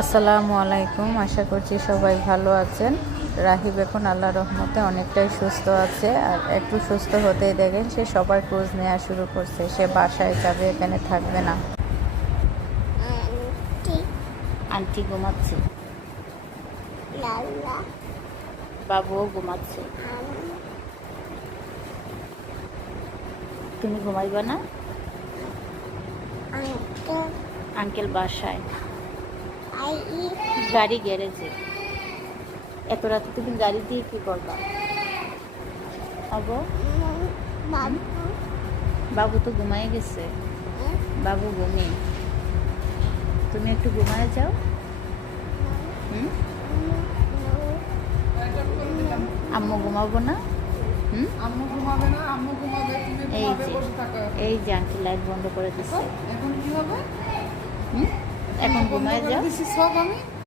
আসসালামু আলাইকুম। আশা করছি সবাই ভালো আছেন। রাহিব এখন আল্লাহর রহমতে অনেকটাই সুস্থ আছে, আর একটু সুস্থ হতেই দেখেন সে সবার খোঁজ নেওয়া শুরু করছে। সে বাসায় যাবে, এখানে থাকবে না। আন্টি ঘুমাচ্ছে, বাবুও ঘুমাচ্ছে। তুমি ঘুমাইবা না? আঙ্কেল বাসায়, গাড়ি গ্যারেজে। এত রাতে তুমি গাড়ি দিয়ে কি করবা? বাবু তো ঘুমায় গেছে, বাবু ঘুমিয়ে। তুমি একটু ঘুমায় যাও। আম্মু ঘুমাবো না? আম্মু ঘুমাবে না, আম্মু ঘুমাবে, তুমি ঘুমাবে, বসে থাকো। এই যে আন্টি লাইট বন্ধ করে দিচ্ছে। এখন কি হবে? এখন ঘুমায় যাও। দিছি সব আমি